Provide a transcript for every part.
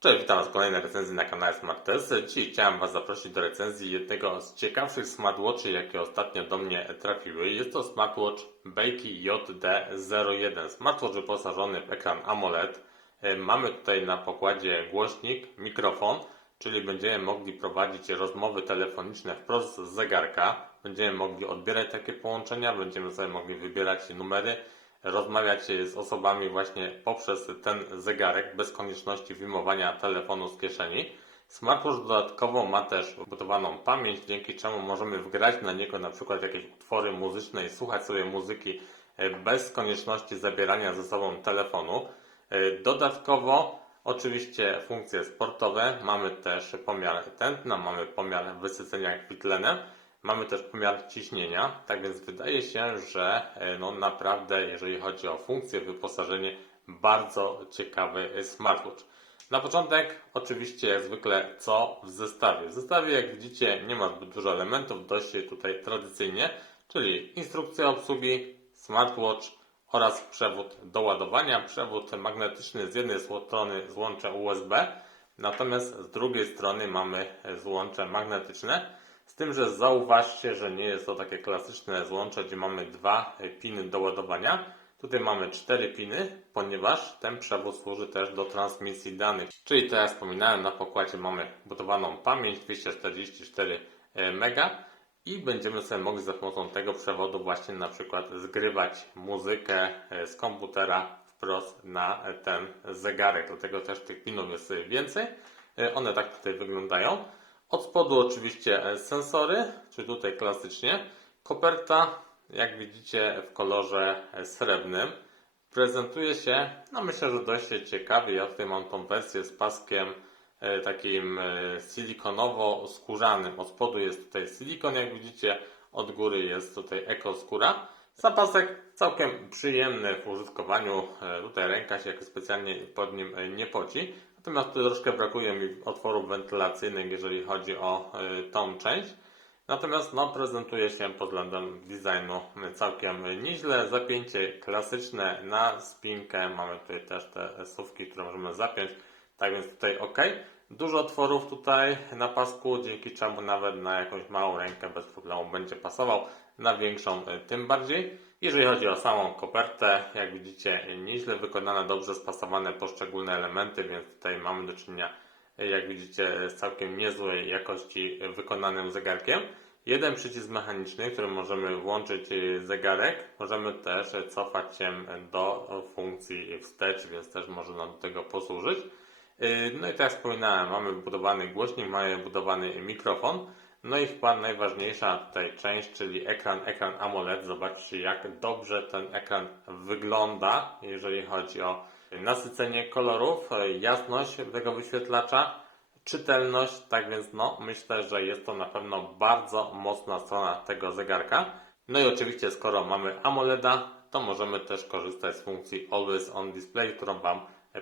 Cześć, witam Was w kolejnej recenzji na kanale Smart Test. Dzisiaj chciałem Was zaprosić do recenzji jednego z ciekawszych smartwatchy, jakie ostatnio do mnie trafiły. Jest to smartwatch Beiki JD01. Smartwatch wyposażony w ekran AMOLED. E, Mamy tutaj na pokładzie głośnik, mikrofon, czyli będziemy mogli prowadzić rozmowy telefoniczne wprost z zegarka. Będziemy mogli odbierać takie połączenia, będziemy sobie mogli wybierać numery, rozmawiać z osobami właśnie poprzez ten zegarek bez konieczności wyjmowania telefonu z kieszeni. Smartwatch dodatkowo ma też wbudowaną pamięć, dzięki czemu możemy wgrać na niego na przykład jakieś utwory muzyczne i słuchać sobie muzyki e, bez konieczności zabierania ze sobą telefonu. E, Dodatkowo oczywiście funkcje sportowe, mamy też pomiar tętna, mamy pomiar wysycenia kwitlenem, mamy też pomiar ciśnienia, tak więc wydaje się, że e, no naprawdę jeżeli chodzi o funkcję, wyposażenie, bardzo ciekawy smartwatch. Na początek oczywiście jak zwykle co w zestawie. W zestawie jak widzicie nie ma zbyt dużo elementów, dość tutaj tradycyjnie, czyli instrukcja obsługi, smartwatch oraz przewód do ładowania. Przewód magnetyczny z jednej strony złącze USB, natomiast z drugiej strony mamy złącze magnetyczne. Tym, że zauważcie, że nie jest to takie klasyczne złącze, gdzie mamy dwa piny do ładowania. Tutaj mamy cztery piny, ponieważ ten przewód służy też do transmisji danych. Czyli tak jak wspominałem, na pokładzie mamy budowaną pamięć 244 MB i będziemy sobie mogli za pomocą tego przewodu właśnie na przykład zgrywać muzykę e, z komputera wprost na ten zegarek. Dlatego też tych pinów jest więcej. E, One tak tutaj wyglądają. Od spodu oczywiście e, sensory, czyli tutaj klasycznie. Koperta, jak widzicie, w kolorze e, srebrnym. Prezentuje się, no myślę, że dość ciekawie. Ja tutaj mam tą wersję z paskiem e, takim silikonowo-skórzanym. Od spodu jest tutaj silikon, jak widzicie, od góry jest tutaj ekoskóra. Zapasek całkiem przyjemny w użytkowaniu. Tutaj ręka się jakoś specjalnie pod nim nie poci. Natomiast troszkę brakuje mi otworów wentylacyjnych, jeżeli chodzi o e, tą część. Natomiast no, prezentuje się pod względem designu całkiem nieźle. Zapięcie klasyczne na spinkę. Mamy tutaj też te słówki, które możemy zapiąć. Tak więc tutaj ok. Dużo otworów tutaj na pasku, dzięki czemu nawet na jakąś małą rękę bez problemu będzie pasował. Na większą e, tym bardziej. Jeżeli chodzi o samą kopertę, jak widzicie, nieźle wykonane, dobrze spasowane poszczególne elementy, więc tutaj mamy do czynienia jak widzicie, z całkiem niezłej jakości wykonanym zegarkiem. Jeden przycisk mechaniczny, który możemy włączyć y, zegarek. Możemy też cofać się do funkcji wstecz, więc też może nam do tego posłużyć. Y, No i tak jak wspominałem, mamy wbudowany głośnik, mamy wbudowany mikrofon. No i chyba najważniejsza tutaj część, czyli ekran, ekran AMOLED. Zobaczcie, jak dobrze ten ekran wygląda, jeżeli chodzi o nasycenie kolorów, jasność tego wyświetlacza, czytelność, tak więc no, myślę, że jest to na pewno bardzo mocna strona tego zegarka. No i oczywiście, skoro mamy AMOLEDa, to możemy też korzystać z funkcji Always On Display, którą Wam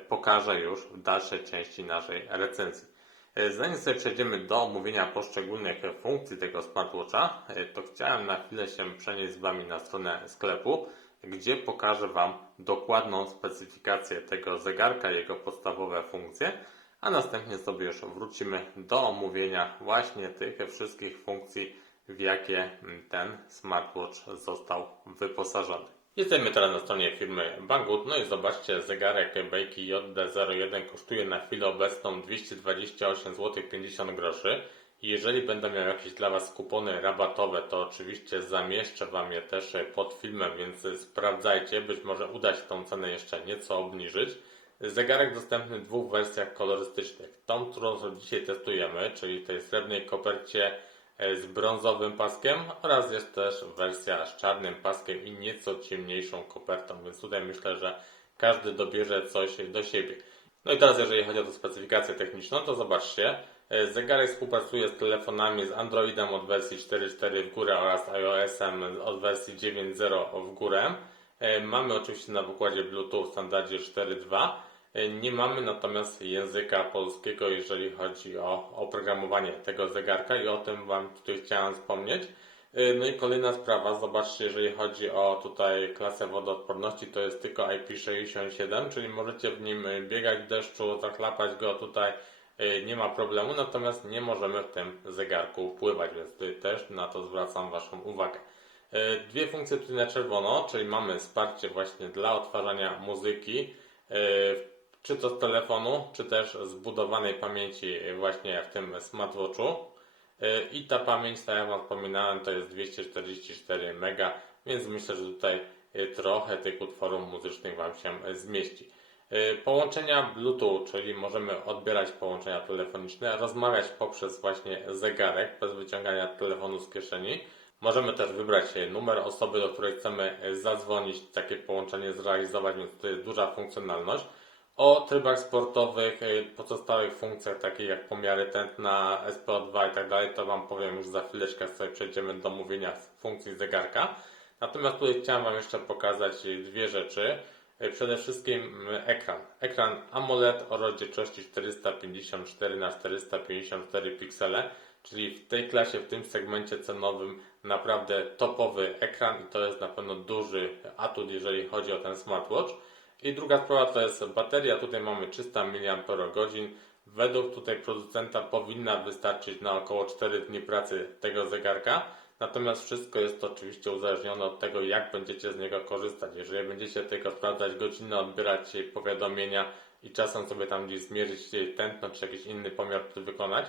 pokażę już w dalszej części naszej recenzji. Zanim sobie przejdziemy do omówienia poszczególnych funkcji tego smartwatcha, to chciałem na chwilę się przenieść z Wami na stronę sklepu, gdzie pokażę Wam dokładną specyfikację tego zegarka, jego podstawowe funkcje, a następnie sobie już wrócimy do omówienia właśnie tych wszystkich funkcji, w jakie ten smartwatch został wyposażony. Jesteśmy teraz na stronie firmy Banggood, no i zobaczcie, zegarek Beiki JD01 kosztuje na chwilę obecną 228 zł 50 groszy. Jeżeli będę miał jakieś dla Was kupony rabatowe, to oczywiście zamieszczę Wam je też pod filmem, więc sprawdzajcie, być może uda się tą cenę jeszcze nieco obniżyć. Zegarek dostępny w dwóch wersjach kolorystycznych. Tą, którą dzisiaj testujemy, czyli tej srebrnej kopercie z brązowym paskiem oraz jest też wersja z czarnym paskiem i nieco ciemniejszą kopertą, więc tutaj myślę, że każdy dobierze coś do siebie. No i teraz jeżeli chodzi o specyfikację techniczną, to zobaczcie, e, zegarek współpracuje z telefonami z Androidem od wersji 4.4 w górę oraz iOS-em od wersji 9.0 w górę. E, Mamy oczywiście na pokładzie Bluetooth w standardzie 4.2. E, Nie mamy natomiast języka polskiego, jeżeli chodzi o oprogramowanie tego zegarka i o tym Wam tutaj chciałem wspomnieć. Y, No i kolejna sprawa, zobaczcie, jeżeli chodzi o tutaj klasę wodoodporności, to jest tylko IP67, czyli możecie w nim y, biegać w deszczu, zachlapać go tutaj, nie ma problemu, natomiast nie możemy w tym zegarku pływać, więc tutaj też na to zwracam Waszą uwagę. Dwie funkcje tutaj na czerwono, czyli mamy wsparcie właśnie dla odtwarzania muzyki, y, czy to z telefonu, czy też z budowanej pamięci właśnie w tym smartwatchu. Y, I ta pamięć, tak jak Wam wspominałem, to jest 244 MB, więc myślę, że tutaj y, trochę tych utworów muzycznych Wam się zmieści. Y, Połączenia Bluetooth, czyli możemy odbierać połączenia telefoniczne, rozmawiać poprzez właśnie zegarek bez wyciągania telefonu z kieszeni. Możemy też wybrać numer osoby, do której chcemy zadzwonić, takie połączenie zrealizować, więc to jest duża funkcjonalność. O trybach sportowych, y, pozostałych funkcjach takich jak pomiary tętna, SPO2 i tak dalej, to Wam powiem już za chwileczkę, sobie przejdziemy do mówienia funkcji zegarka. Natomiast tutaj chciałem Wam jeszcze pokazać y, dwie rzeczy. Y, Przede wszystkim ekran. Ekran AMOLED o rozdzielczości 454 na 454 piksele, czyli w tej klasie, w tym segmencie cenowym naprawdę topowy ekran i to jest na pewno duży atut, jeżeli chodzi o ten smartwatch. I druga sprawa to jest bateria. Tutaj mamy 300 mAh. Według tutaj producenta powinna wystarczyć na około 4 dni pracy tego zegarka. Natomiast wszystko jest oczywiście uzależnione od tego, jak będziecie z niego korzystać. Jeżeli będziecie tylko sprawdzać godzinę, odbierać powiadomienia i czasem sobie tam gdzieś zmierzyć tętno czy jakiś inny pomiar wykonać,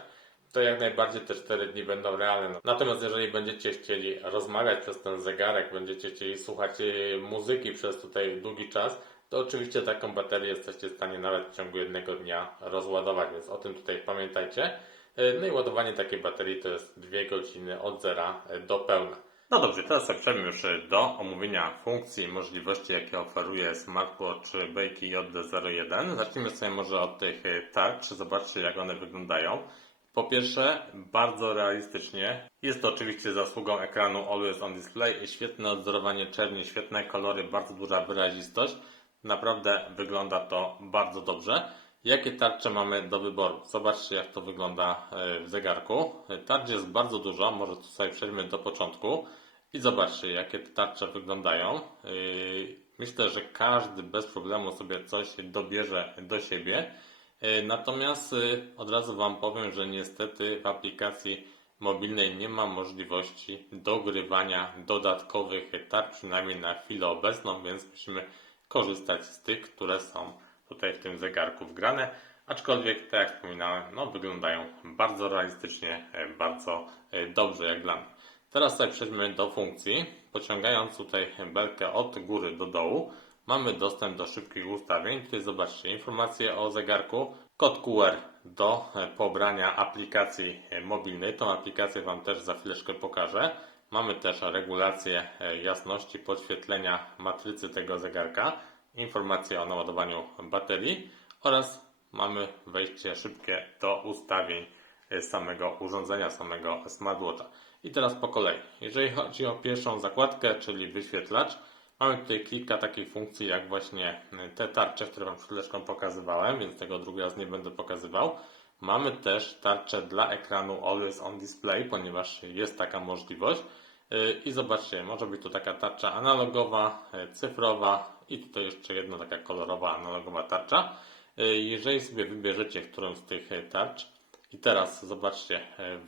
to jak najbardziej te 4 dni będą realne. Natomiast jeżeli będziecie chcieli rozmawiać przez ten zegarek, będziecie chcieli słuchać e, muzyki przez tutaj długi czas, to oczywiście taką baterię jesteście w stanie nawet w ciągu jednego dnia rozładować, więc o tym tutaj pamiętajcie. E, No i ładowanie takiej baterii to jest 2 godziny od zera e, do pełna. No dobrze, teraz przejdziemy już e, do omówienia funkcji i możliwości, jakie oferuje smartwatch Bejki JD01. Zacznijmy sobie może od tych tarcz, zobaczcie jak one wyglądają. Po pierwsze, bardzo realistycznie. Jest to oczywiście zasługą ekranu Always on Display. Świetne odzorowanie czerni, świetne kolory, bardzo duża wyrazistość. Naprawdę wygląda to bardzo dobrze. Jakie tarcze mamy do wyboru? Zobaczcie, jak to wygląda e, w zegarku. Tarcz jest bardzo dużo, może tu sobie przejdźmy do początku i zobaczcie, jakie te tarcze wyglądają. Yy, Myślę, że każdy bez problemu sobie coś dobierze do siebie. Yy, Natomiast od razu Wam powiem, że niestety w aplikacji mobilnej nie ma możliwości dogrywania dodatkowych tarcz, przynajmniej na chwilę obecną, więc musimy korzystać z tych, które są tutaj w tym zegarku wgrane. Aczkolwiek, tak jak wspominałem, no, wyglądają bardzo realistycznie, e, bardzo e, dobrze jak dla mnie. Teraz sobie przejdźmy do funkcji. Pociągając tutaj belkę od góry do dołu, mamy dostęp do szybkich ustawień. Tutaj zobaczcie informacje o zegarku, kod QR do e, pobrania aplikacji mobilnej. Tą aplikację Wam też za chwileczkę pokażę. Mamy też regulację e, jasności podświetlenia matrycy tego zegarka, informacje o naładowaniu baterii oraz mamy wejście szybkie do ustawień e, samego urządzenia, samego smartwatcha. I teraz po kolei. Jeżeli chodzi o pierwszą zakładkę, czyli wyświetlacz, mamy tutaj kilka takich funkcji, jak właśnie e, te tarcze, które Wam przed chwileczką pokazywałem, więc tego drugi raz nie będę pokazywał. Mamy też tarczę dla ekranu Always on Display, ponieważ jest taka możliwość. Yy, I zobaczcie, może być to taka tarcza analogowa, yy, cyfrowa i tutaj jeszcze jedna taka kolorowa, analogowa tarcza. Yy, Jeżeli sobie wybierzecie którąś z tych tarcz i teraz zobaczcie,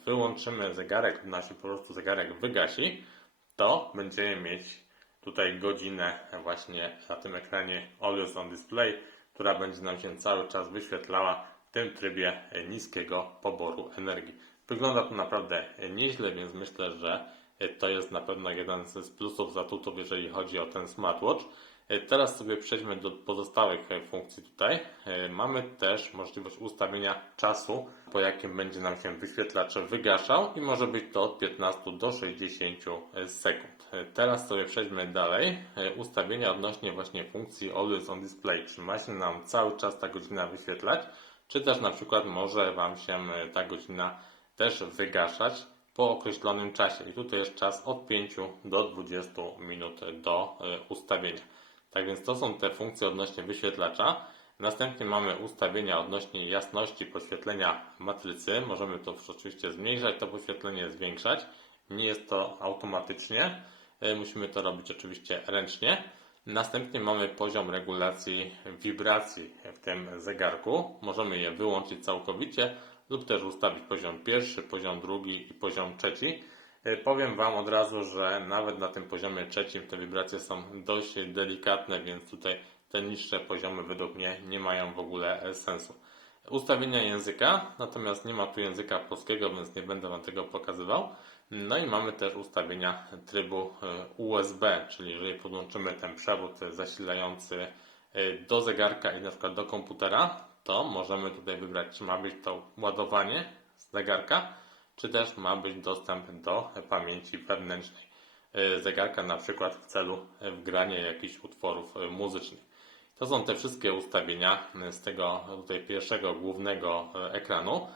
wyłączymy zegarek, nasz po prostu zegarek wygasi, to będziemy mieć tutaj godzinę właśnie na tym ekranie Always on Display, która będzie nam się cały czas wyświetlała w tym trybie e, niskiego poboru energii. Wygląda to naprawdę nieźle, więc myślę, że to jest na pewno jeden z plusów, zatutów, jeżeli chodzi o ten smartwatch. Teraz sobie przejdźmy do pozostałych funkcji tutaj. Mamy też możliwość ustawienia czasu, po jakim będzie nam się wyświetlacz wygaszał i może być to od 15 do 60 sekund. Teraz sobie przejdźmy dalej. Ustawienia odnośnie właśnie funkcji Always on Display. Czy ma się nam cały czas ta godzina wyświetlać, czy też na przykład może Wam się ta godzina też wygaszać po określonym czasie. I tutaj jest czas od 5 do 20 minut do e, ustawienia. Tak więc to są te funkcje odnośnie wyświetlacza. Następnie mamy ustawienia odnośnie jasności podświetlenia matrycy. Możemy to oczywiście zmniejszać, to podświetlenie zwiększać. Nie jest to automatycznie. E, Musimy to robić oczywiście ręcznie. Następnie mamy poziom regulacji wibracji w tym zegarku. Możemy je wyłączyć całkowicie lub też ustawić poziom pierwszy, poziom drugi i poziom trzeci. E, Powiem Wam od razu, że nawet na tym poziomie trzecim te wibracje są dość delikatne, więc tutaj te niższe poziomy według mnie nie mają w ogóle e, sensu. Ustawienia języka, natomiast nie ma tu języka polskiego, więc nie będę Wam tego pokazywał. No i mamy też ustawienia trybu e, USB, czyli jeżeli podłączymy ten przewód zasilający do zegarka i na przykład do komputera, to możemy tutaj wybrać, czy ma być to ładowanie zegarka, czy też ma być dostęp do pamięci wewnętrznej e, zegarka, na przykład w celu wgrania jakichś utworów e, muzycznych. To są te wszystkie ustawienia e, z tego tutaj pierwszego głównego e, ekranu.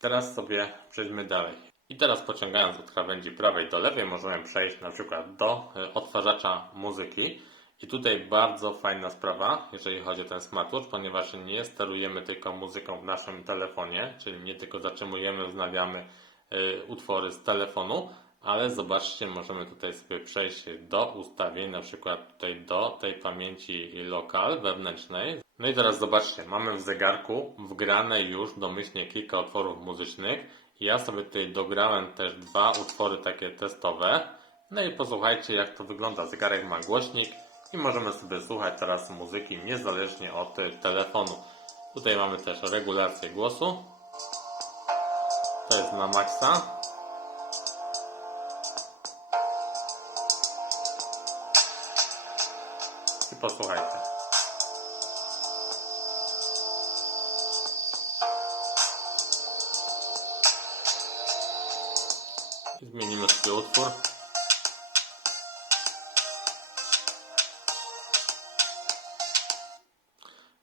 Teraz sobie przejdźmy dalej. I teraz pociągając od krawędzi prawej do lewej możemy przejść na przykład do e, odtwarzacza muzyki. I tutaj bardzo fajna sprawa, jeżeli chodzi o ten smartwatch, ponieważ nie sterujemy tylko muzyką w naszym telefonie, czyli nie tylko zatrzymujemy, wznawiamy y, utwory z telefonu, ale zobaczcie, możemy tutaj sobie przejść do ustawień, na przykład tutaj do tej pamięci lokal wewnętrznej. No i teraz zobaczcie, mamy w zegarku wgrane już domyślnie kilka utworów muzycznych. Ja sobie tutaj dograłem też dwa utwory takie testowe. No i posłuchajcie jak to wygląda. Zegarek ma głośnik i możemy sobie słuchać teraz muzyki niezależnie od y, telefonu. Tutaj mamy też regulację głosu. To jest na maksa. I posłuchajcie. Zmienimy sobie utwór.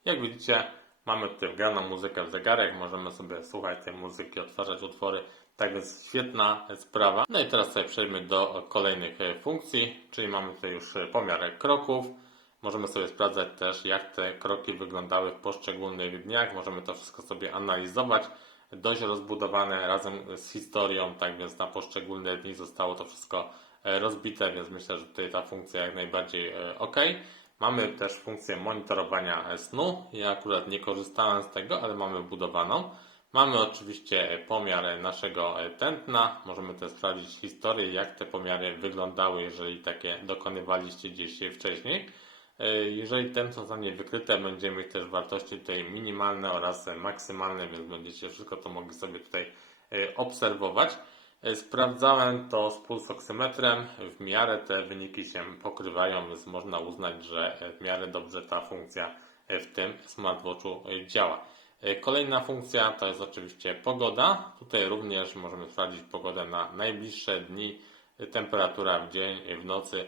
Jak widzicie, mamy tutaj wgraną muzykę w zegarek, możemy sobie słuchać tej muzyki, odtwarzać utwory, tak więc świetna sprawa. No i teraz sobie przejdźmy do kolejnych e, funkcji, czyli mamy tutaj już e, pomiar kroków. Możemy sobie sprawdzać też, jak te kroki wyglądały w poszczególnych dniach. Możemy to wszystko sobie analizować. Dość rozbudowane razem z historią, tak więc na poszczególne dni zostało to wszystko e, rozbite, więc myślę, że tutaj ta funkcja jak najbardziej ok. Mamy też funkcję monitorowania snu. Ja akurat nie korzystałem z tego, ale mamy wbudowaną. Mamy oczywiście pomiar naszego tętna. Możemy też sprawdzić historię, jak te pomiary wyglądały, jeżeli takie dokonywaliście gdzieś wcześniej. Jeżeli tętno zostanie wykryte, będziemy mieć też wartości tutaj minimalne oraz maksymalne, więc będziecie wszystko to mogli sobie tutaj e, obserwować. E, Sprawdzałem to z pulsoksymetrem. W miarę te wyniki się pokrywają, więc można uznać, że e, w miarę dobrze ta funkcja e, w tym smartwatchu działa. Kolejna funkcja to jest oczywiście pogoda. Tutaj również możemy sprawdzić pogodę na najbliższe dni, temperatura w dzień, w nocy.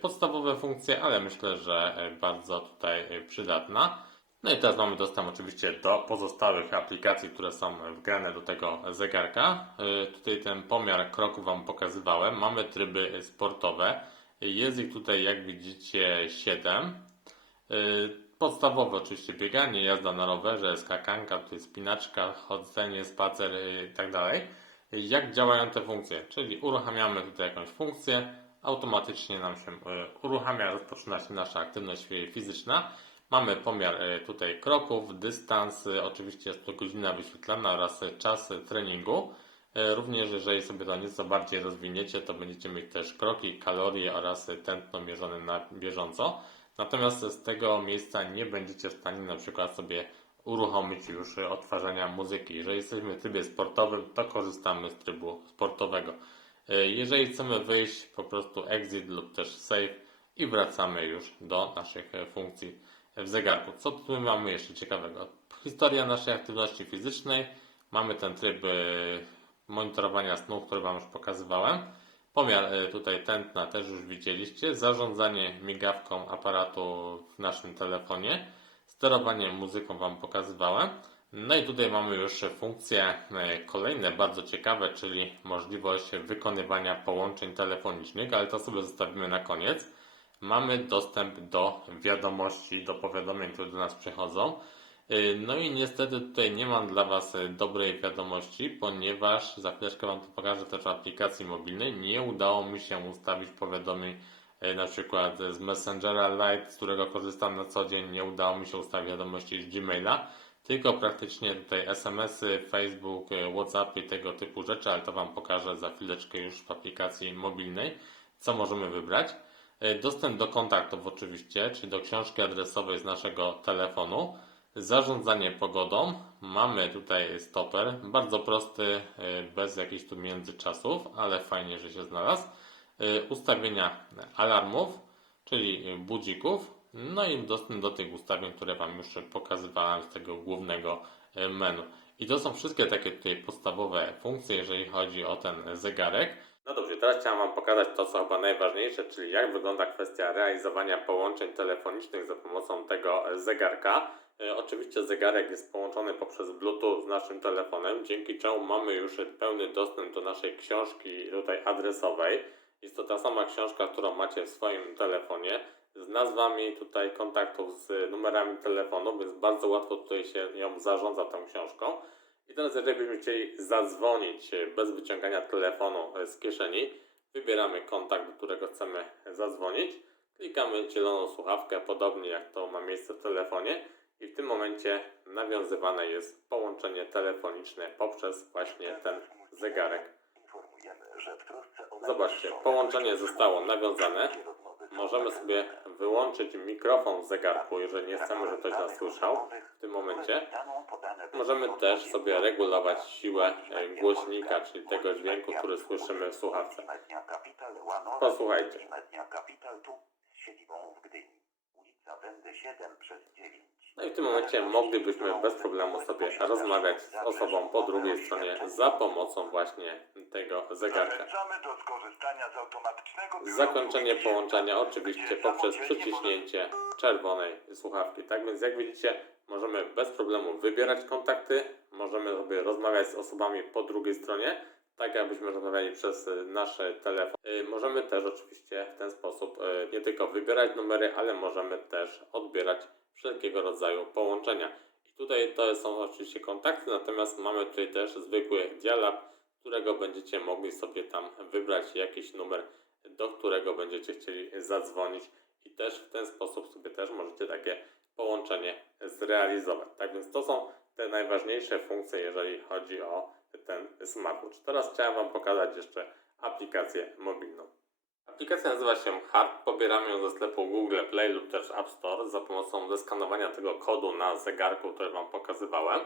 Podstawowe funkcje, ale myślę, że bardzo tutaj przydatna. No i teraz mamy dostęp oczywiście do pozostałych aplikacji, które są wgrane do tego zegarka. Y, Tutaj ten pomiar kroków Wam pokazywałem. Mamy tryby sportowe. Jest ich tutaj, jak widzicie, 7. Podstawowe oczywiście bieganie, jazda na rowerze, skakanka, tutaj spinaczka, chodzenie, spacer i tak dalej. Jak działają te funkcje? Czyli uruchamiamy tutaj jakąś funkcję, automatycznie nam się y, uruchamia, rozpoczyna się nasza aktywność fizyczna. Mamy pomiar e, tutaj kroków, dystans, e, oczywiście jest to godzina wyświetlana oraz czas treningu. E, Również jeżeli sobie to nieco bardziej rozwiniecie, to będziecie mieć też kroki, kalorie oraz tętno mierzone na bieżąco. Natomiast z tego miejsca nie będziecie w stanie na przykład sobie uruchomić już odtwarzania muzyki. Jeżeli jesteśmy w trybie sportowym, to korzystamy z trybu sportowego. Jeżeli chcemy wyjść, po prostu exit lub też save i wracamy już do naszych funkcji w zegarku. Co tu mamy jeszcze ciekawego? Historia naszej aktywności fizycznej. Mamy ten tryb e, monitorowania snu, który Wam już pokazywałem. Pomiar e, tutaj tętna też już widzieliście. Zarządzanie migawką aparatu w naszym telefonie. Sterowanie muzyką Wam pokazywałem. No i tutaj mamy już funkcje e, kolejne, bardzo ciekawe, czyli możliwość wykonywania połączeń telefonicznych, ale to sobie zostawimy na koniec mamy dostęp do wiadomości, do powiadomień, które do nas przychodzą. Y, No i niestety tutaj nie mam dla Was y, dobrej wiadomości, ponieważ za chwileczkę Wam to pokażę też w aplikacji mobilnej. Nie udało mi się ustawić powiadomień y, na przykład z Messengera Lite, z którego korzystam na co dzień. Nie udało mi się ustawić wiadomości z Gmaila, tylko praktycznie tutaj SMS-y, Facebook, WhatsApp i tego typu rzeczy, ale to Wam pokażę za chwileczkę już w aplikacji mobilnej, co możemy wybrać. Y, Dostęp do kontaktów oczywiście, czyli do książki adresowej z naszego telefonu. Zarządzanie pogodą. Mamy tutaj stoper, bardzo prosty, y, bez jakichś tu międzyczasów, ale fajnie, że się znalazł. Y, Ustawienia alarmów, czyli budzików, no i dostęp do tych ustawień, które Wam już pokazywałem z tego głównego menu. I to są wszystkie takie tutaj podstawowe funkcje, jeżeli chodzi o ten zegarek. No dobrze, teraz chciałem Wam pokazać to, co chyba najważniejsze, czyli jak wygląda kwestia realizowania połączeń telefonicznych za pomocą tego zegarka. E, Oczywiście zegarek jest połączony poprzez Bluetooth z naszym telefonem, dzięki czemu mamy już pełny dostęp do naszej książki tutaj adresowej. Jest to ta sama książka, którą macie w swoim telefonie, z nazwami tutaj kontaktów, z numerami telefonu, więc bardzo łatwo tutaj się ją zarządza tą książką. I teraz jeżeli byśmy chcieli zadzwonić bez wyciągania telefonu z kieszeni, wybieramy kontakt, do którego chcemy zadzwonić, klikamy zieloną słuchawkę, podobnie jak to ma miejsce w telefonie i w tym momencie nawiązywane jest połączenie telefoniczne poprzez właśnie ten zegarek. Zobaczcie, połączenie zostało nawiązane. Możemy sobie wyłączyć mikrofon w zegarku, jeżeli nie chcemy, żeby ktoś nas słyszał Możemy też sobie regulować siłę e, głośnika, czyli tego dźwięku, który słyszymy w słuchawce. Posłuchajcie. Media Capital tu z siedzibą w Gdyni. Ulica Wędy 7 przez 9. No i w tym momencie moglibyśmy bez problemu sobie rozmawiać z osobą po drugiej stronie za pomocą właśnie tego zegarka. Zakończenie połączenia oczywiście poprzez przyciśnięcie czerwonej słuchawki. Tak więc jak widzicie, możemy bez problemu wybierać kontakty, możemy sobie rozmawiać z osobami po drugiej stronie, tak jakbyśmy rozmawiali przez y, nasz telefon. Y, Możemy też oczywiście w ten sposób y, nie tylko wybierać numery, ale możemy też odbierać wszelkiego rodzaju połączenia. I tutaj to są oczywiście kontakty, natomiast mamy tutaj też zwykły dial-up, którego będziecie mogli sobie tam wybrać jakiś numer, do którego będziecie chcieli zadzwonić i też w ten sposób sobie też możecie takie połączenie zrealizować. Tak więc to są te najważniejsze funkcje, jeżeli chodzi o ten smartwatch. Teraz chciałem Wam pokazać jeszcze aplikację mobilną. Aplikacja nazywa się Harp. Pobieramy ją ze sklepu Google Play lub też App Store za pomocą zeskanowania tego kodu na zegarku, który Wam pokazywałem.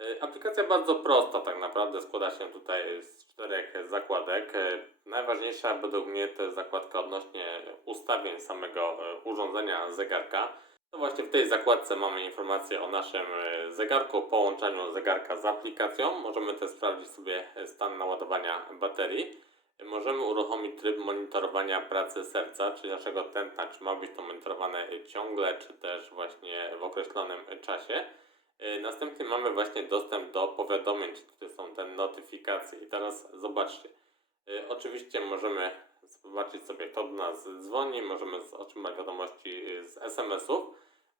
Y, Aplikacja bardzo prosta, tak naprawdę składa się tutaj z czterech zakładek. Y, Najważniejsza według mnie to jest zakładka odnośnie ustawień samego y, urządzenia zegarka. No właśnie w tej zakładce mamy informacje o naszym y, zegarku, połączeniu zegarka z aplikacją. Możemy też sprawdzić sobie stan naładowania baterii. Możemy uruchomić tryb monitorowania pracy serca, czyli naszego tętna, czy ma być to monitorowane ciągle, czy też właśnie w określonym czasie. Yy, Następnie mamy właśnie dostęp do powiadomień, to są te notyfikacje. I teraz zobaczcie. Oczywiście możemy zobaczyć sobie, kto do nas dzwoni, możemy otrzymać wiadomości yy, z SMS-ów.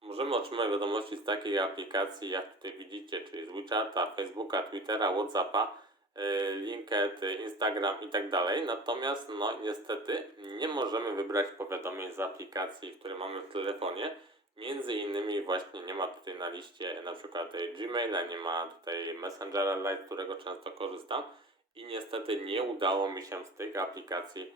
Możemy otrzymać wiadomości z takiej aplikacji, jak tutaj widzicie, czyli z WeChata, Facebooka, Twittera, Whatsappa, y, LinkedIn, Instagram i tak dalej. Natomiast, no niestety, nie możemy wybrać powiadomień z aplikacji, które mamy w telefonie. Między innymi właśnie nie ma tutaj na liście na przykład y, Gmaila, nie ma tutaj Messengera Lite, którego często korzystam i niestety nie udało mi się z tych aplikacji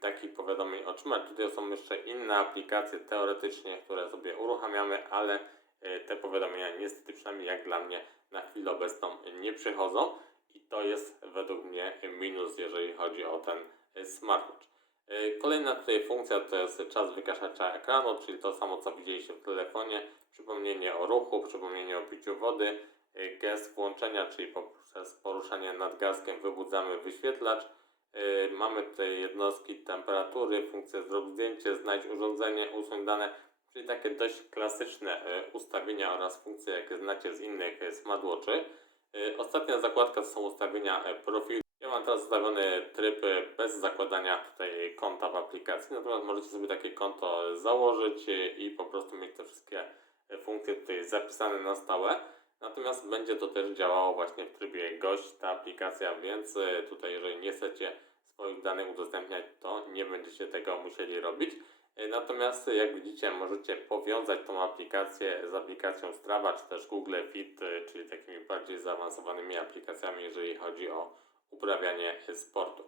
takich powiadomień otrzymać. Tutaj są jeszcze inne aplikacje teoretycznie, które sobie uruchamiamy, ale y, te powiadomienia niestety przynajmniej jak dla mnie na chwilę obecną nie przychodzą i to jest według mnie minus, jeżeli chodzi o ten y, smartwatch. Y, Kolejna tutaj funkcja to jest czas wygaszacza ekranu, czyli to samo co widzieliście w telefonie, przypomnienie o ruchu, przypomnienie o piciu wody, gest włączenia, czyli poprzez poruszanie nad gaskiem wybudzamy wyświetlacz. Y, Mamy tutaj jednostki temperatury, funkcję zrób zdjęcie, znajdź urządzenie, usuń dane, czyli takie dość klasyczne y, ustawienia oraz funkcje, jakie znacie z innych y, smartwatchy. Ostatnia zakładka to są ustawienia profilu. Ja mam teraz ustawiony tryb bez zakładania tutaj konta w aplikacji, natomiast możecie sobie takie konto założyć i po prostu mieć te wszystkie funkcje tutaj zapisane na stałe. Natomiast będzie to też działało właśnie w trybie gość ta aplikacja, więc e, tutaj jeżeli nie chcecie swoich danych udostępniać, to nie będziecie tego musieli robić. E, Natomiast e, jak widzicie, możecie powiązać tą aplikację z aplikacją Strava czy też Google Fit, czyli takimi bardziej zaawansowanymi aplikacjami, jeżeli chodzi o uprawianie sportu.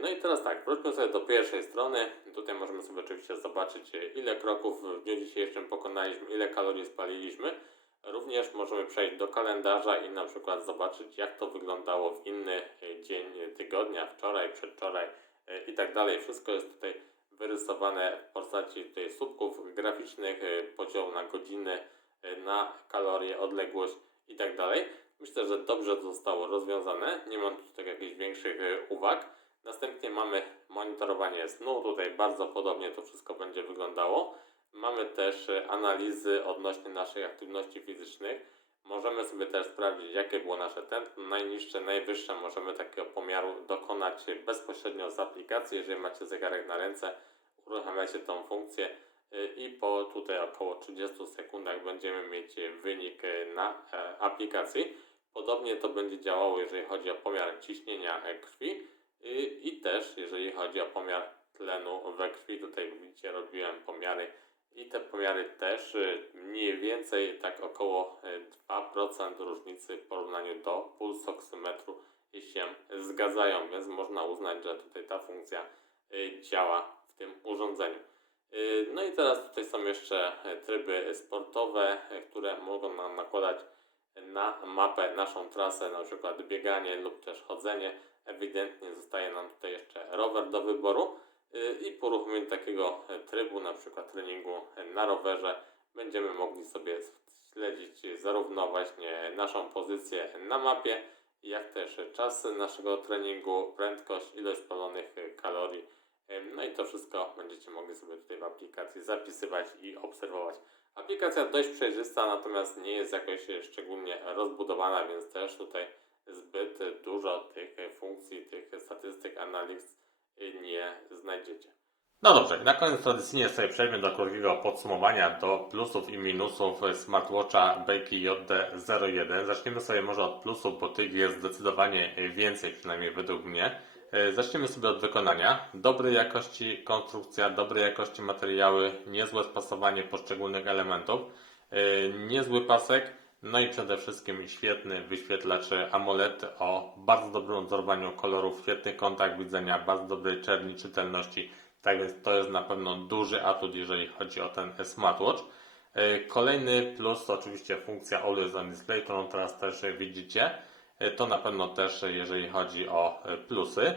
No i teraz tak, wróćmy sobie do pierwszej strony. Tutaj możemy sobie oczywiście zobaczyć, ile kroków w dniu dzisiejszym pokonaliśmy, ile kalorii spaliliśmy. Również możemy przejść do kalendarza i na przykład zobaczyć, jak to wyglądało w inny e, dzień tygodnia, wczoraj, przedwczoraj e, i tak dalej. Wszystko jest tutaj wyrysowane w postaci tutaj słupków graficznych, e, poziom na godziny, e, na kalorie, odległość i tak dalej. Myślę, że dobrze to zostało rozwiązane. Nie mam tutaj jakichś większych e, uwag. Następnie mamy monitorowanie snu. Tutaj bardzo podobnie to wszystko będzie wyglądało. Mamy też e, analizy odnośnie naszej aktywności fizycznych. Możemy sobie też sprawdzić, jakie było nasze tętno, najniższe, najwyższe. Możemy takiego pomiaru dokonać bezpośrednio z aplikacji. Jeżeli macie zegarek na ręce, uruchamiacie tą funkcję y, i po tutaj około 30 sekundach będziemy mieć wynik y, na e, aplikacji. Podobnie to będzie działało, jeżeli chodzi o pomiar ciśnienia e, krwi y, i też jeżeli chodzi o pomiar tlenu we krwi. Tutaj widzicie, robiłem pomiary i te pomiary też y, mniej więcej tak około y, 2% różnicy w porównaniu do pulsoksymetru się zgadzają, więc można uznać, że tutaj ta funkcja y, działa w tym urządzeniu. Y, No i teraz tutaj są jeszcze tryby sportowe, które mogą nam nakładać na mapę naszą trasę, na przykład bieganie lub też chodzenie. Ewidentnie zostaje nam tutaj jeszcze rower do wyboru y, i po uruchomieniu takiego e, trybu, na przykład treningu e, na rowerze, będziemy mogli sobie śledzić zarówno właśnie naszą pozycję na mapie, jak też czas naszego treningu, prędkość, ilość spalonych e, kalorii. No i to wszystko będziecie mogli sobie tutaj w aplikacji zapisywać i obserwować. Aplikacja dość przejrzysta, natomiast nie jest jakoś e, szczególnie rozbudowana, więc też tutaj zbyt dużo tych e, funkcji, tych statystyk, analiz e, nie znajdziecie. No dobrze, na koniec tradycyjnie sobie przejdźmy do krótkiego podsumowania do plusów i minusów smartwatcha Beiki JD01. Zaczniemy sobie może od plusów, bo tych jest zdecydowanie więcej, przynajmniej według mnie. E, Zaczniemy sobie od wykonania. Dobrej jakości konstrukcja, dobrej jakości materiały, niezłe spasowanie poszczególnych elementów, e, niezły pasek, no i przede wszystkim świetny wyświetlacz AMOLED o bardzo dobrym odzorowaniu kolorów, świetny kontakt widzenia, bardzo dobrej czerni czytelności. Tak więc to jest na pewno duży atut, jeżeli chodzi o ten smartwatch. E, Kolejny plus to oczywiście funkcja Always on Display, którą teraz też widzicie. E, To na pewno też, jeżeli chodzi o e, plusy.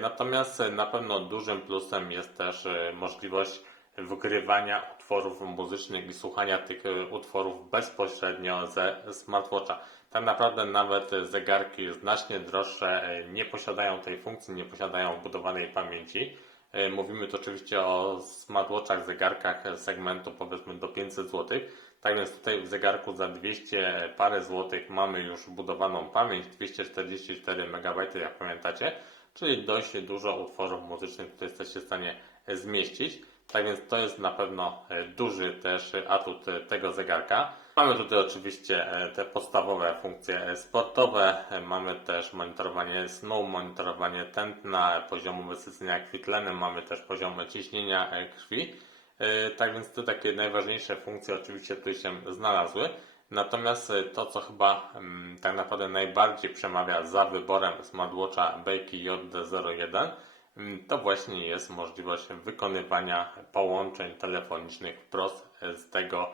Natomiast na pewno dużym plusem jest też możliwość wygrywania utworów muzycznych i słuchania tych e, utworów bezpośrednio ze smartwatcha. Tak naprawdę nawet zegarki znacznie droższe e, nie posiadają tej funkcji, nie posiadają wbudowanej pamięci. E, Mówimy tu oczywiście o smartwatchach, zegarkach segmentu powiedzmy do 500 zł. Tak więc tutaj w zegarku za 200 parę złotych mamy już wbudowaną pamięć 244 MB, jak pamiętacie, czyli dość dużo utworów muzycznych tutaj jesteście w stanie zmieścić. Tak więc to jest na pewno e, duży też atut e, tego zegarka. Mamy tutaj oczywiście e, te podstawowe funkcje sportowe, mamy też monitorowanie snu, monitorowanie tętna, poziomu wysycenia kwitlenem, mamy też poziom ciśnienia krwi. Tak więc te takie najważniejsze funkcje oczywiście tutaj się znalazły. Natomiast to, co chyba mm, tak naprawdę najbardziej przemawia za wyborem smartwatcha Beiki JD01, mm, to właśnie jest możliwość wykonywania połączeń telefonicznych wprost z tego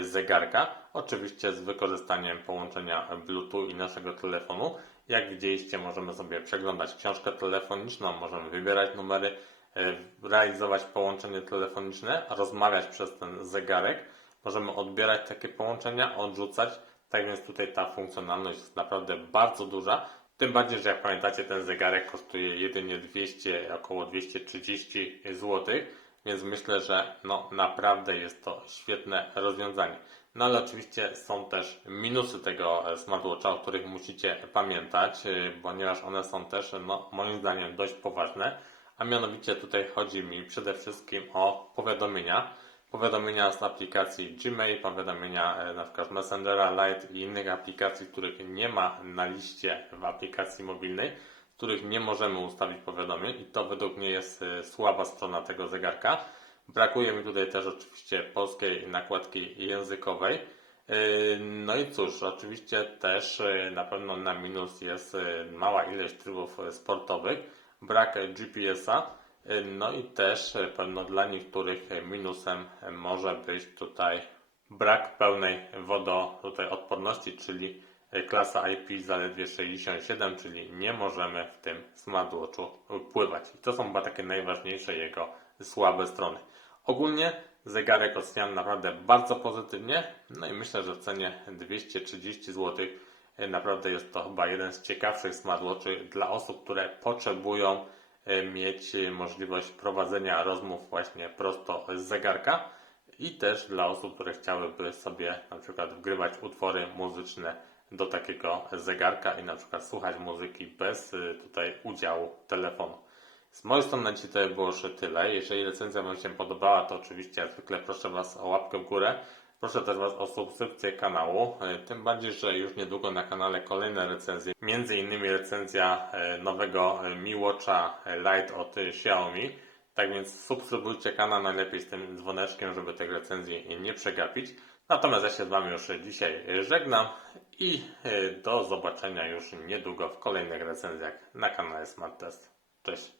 zegarka. Oczywiście z wykorzystaniem połączenia Bluetooth i naszego telefonu. Jak widzieliście, możemy sobie przeglądać książkę telefoniczną, możemy wybierać numery, e, realizować połączenie telefoniczne, rozmawiać przez ten zegarek. Możemy odbierać takie połączenia, odrzucać. Tak więc tutaj ta funkcjonalność jest naprawdę bardzo duża. Tym bardziej, że jak pamiętacie, ten zegarek kosztuje jedynie 200, około 230 zł, więc myślę, że no naprawdę jest to świetne rozwiązanie. No ale oczywiście są też minusy tego smartwatcha, o których musicie pamiętać, e, ponieważ one są też no, moim zdaniem dość poważne, a mianowicie tutaj chodzi mi przede wszystkim o powiadomienia. Powiadomienia z aplikacji Gmail, powiadomienia e, na przykład Messengera Lite i innych aplikacji, których nie ma na liście w aplikacji mobilnej, z których nie możemy ustawić powiadomień i to według mnie jest e, słaba strona tego zegarka. Brakuje mi tutaj też oczywiście polskiej nakładki językowej. Yy, No i cóż, oczywiście też na pewno na minus jest mała ilość trybów sportowych, brak GPS-a, no i też yy, pewno dla niektórych yy, minusem yy, może być tutaj brak pełnej wodo tutaj odporności, czyli klasa IP zaledwie 67, czyli nie możemy w tym smartwatchu pływać. I to są chyba takie najważniejsze jego słabe strony. Ogólnie zegarek oceniam naprawdę bardzo pozytywnie. No i myślę, że w cenie 230 zł naprawdę jest to chyba jeden z ciekawszych smartwatchy dla osób, które potrzebują e, mieć e, możliwość prowadzenia rozmów właśnie prosto z zegarka i też dla osób, które chciałyby sobie na przykład wgrywać utwory muzyczne do takiego zegarka i na przykład słuchać muzyki bez e, tutaj udziału telefonu. Z mojej strony to było już tyle. Jeżeli recenzja Wam się podobała, to oczywiście jak zwykle proszę Was o łapkę w górę. Proszę też Was o subskrypcję kanału. E, Tym bardziej, że już niedługo na kanale kolejne recenzje. Między innymi recenzja e, nowego Mi Watcha Lite od e, Xiaomi. Tak więc subskrybujcie kanał najlepiej z tym dzwoneczkiem, żeby tych recenzji nie przegapić. Natomiast ja się z Wami już dzisiaj żegnam i do zobaczenia już niedługo w kolejnych recenzjach na kanale Smart Test. Cześć.